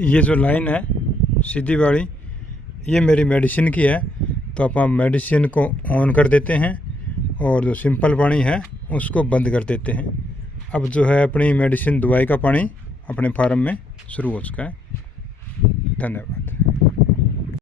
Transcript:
ये जो लाइन है सीधी वाली, ये मेरी मेडिसिन की है। तो आप मेडिसिन को ऑन कर देते हैं और जो सिंपल पानी है उसको बंद कर देते हैं। अब जो है अपनी मेडिसिन दवाई का पानी अपने फार्म में शुरू हो चुका है। धन्यवाद।